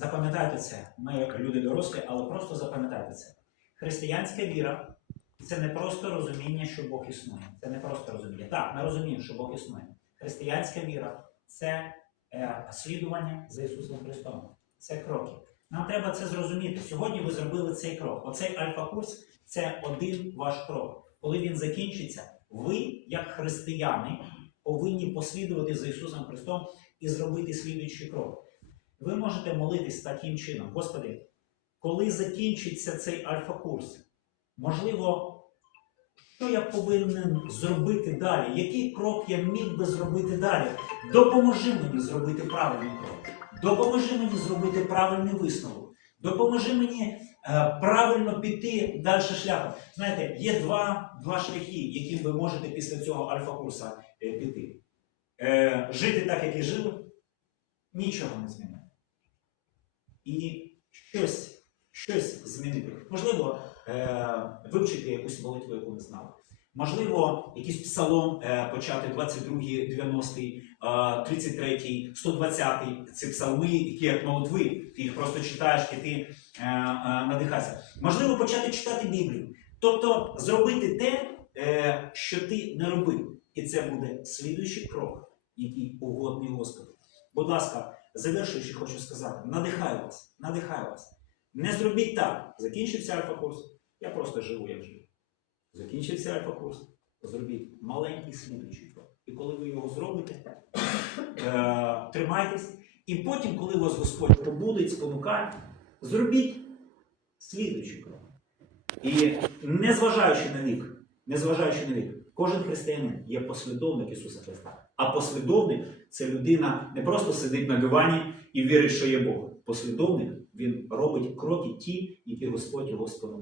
Запам'ятайте це. Ми як люди дорослі, але просто запам'ятайте це. Християнська віра це не просто розуміння, що Бог існує. Це не просто розуміння. Так, ми розуміємо, що Бог існує. Християнська віра це е, слідування за Ісусом Христом. Це кроки. Нам треба це зрозуміти. Сьогодні ви зробили цей крок. Оцей альфа-курс це один ваш крок. Коли він закінчиться, ви, як християни, повинні послідувати за Ісусом Христом і зробити слідуючий крок. Можете молитись таким чином, Господи, коли закінчиться цей альфа-курс, можливо, що я повинен зробити далі? Який крок я міг би зробити далі? Допоможи мені зробити правильний крок. Допоможи мені зробити правильний висновок. Допоможи мені е, правильно піти далі шляхом. Знаєте, є два, два шляхи, яким ви можете після цього альфа-курса е, піти. Е, жити так, як і жили, нічого не змінити. І щось, щось змінити. Можливо, е, вивчити якусь молитву, яку не знали. Можливо, якийсь псалом е, почати 22-й, 90-й, е, 33-й, 120-й. Це псалми, які як молитви. Ти їх просто читаєш і ти е, е, надихаєшся. Можливо, почати читати Біблію. Тобто зробити те, що ти не робив. І це буде слідуючий крок, який угодний Господу. Будь ласка, завершуючи, хочу сказати: надихаю вас, надихаю вас. Не зробіть так. Закінчився альфа-курс, я просто живу, як живу. Закінчився альфа-курс, зробіть маленький слідуючий крок. І коли ви його зробите, е, тримайтесь. І потім, коли вас Господь пробудить, спонукає, зробіть слідуючий крок. І незважаючи на вік, незважаючи на вік, кожен християнин є послідовник Ісуса Христа. А послідовник це людина не просто сидить на дивані і вірить, що є Бог. Послідовник він робить кроки ті, які Господь його спонукає.